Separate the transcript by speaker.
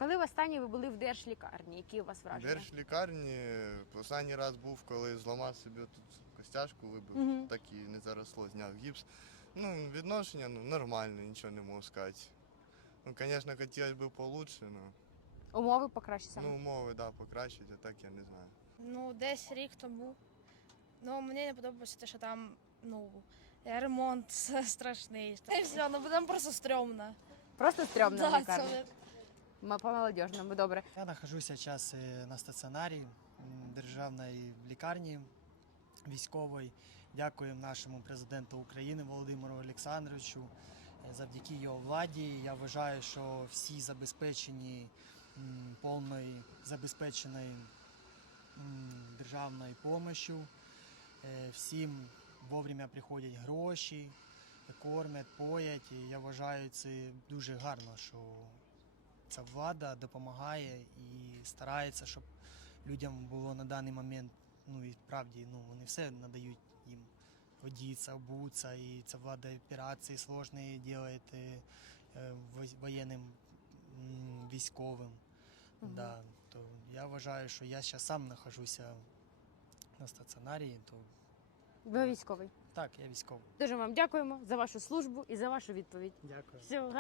Speaker 1: Коли востаннє ви були в держлікарні? Які у вас
Speaker 2: В
Speaker 1: враження?
Speaker 2: держлікарні останній раз був, коли зламав собі тут костяшку, вибив,
Speaker 1: Мгм.
Speaker 2: так і не заросло, зняв гіпс. Ну, відношення нормальне, нічого не можу сказати. Ну, звісно, хотілося б получше,
Speaker 1: Умови покращаться?
Speaker 2: умови, да, покращити, а так я не знаю.
Speaker 3: Ну, десь рік тому. Ну, мені не подобається те, що там, ремонт страшний. І все, там просто стрьомно.
Speaker 1: Просто стрьомно в
Speaker 3: Да,
Speaker 1: лікарні.
Speaker 3: це
Speaker 1: По-молодежному, добре.
Speaker 4: Я знаходжуся зараз на стаціонарі державної лікарні військової. Дякуємо нашому президенту України Володимиру Олександровичу. Завдяки його владі я вважаю, що всі забезпечені повною забезпеченою державною допомогою. Всім вовремя приходять гроші, кормять, поять. І я вважаю, це дуже гарно, що ця влада допомагає і старається, щоб людям було на даний момент, і справді, вони все надають їм одіться, обуться, і ця влада операції сложні робить воєнним військовим. Да, то я вважаю, що я зараз сам знаходжуся на стаціонарі, то
Speaker 1: Ви військовий.
Speaker 4: так, я військовий.
Speaker 1: Дуже вам дякуємо за вашу службу і за вашу відповідь.
Speaker 4: Дякую.
Speaker 1: Всього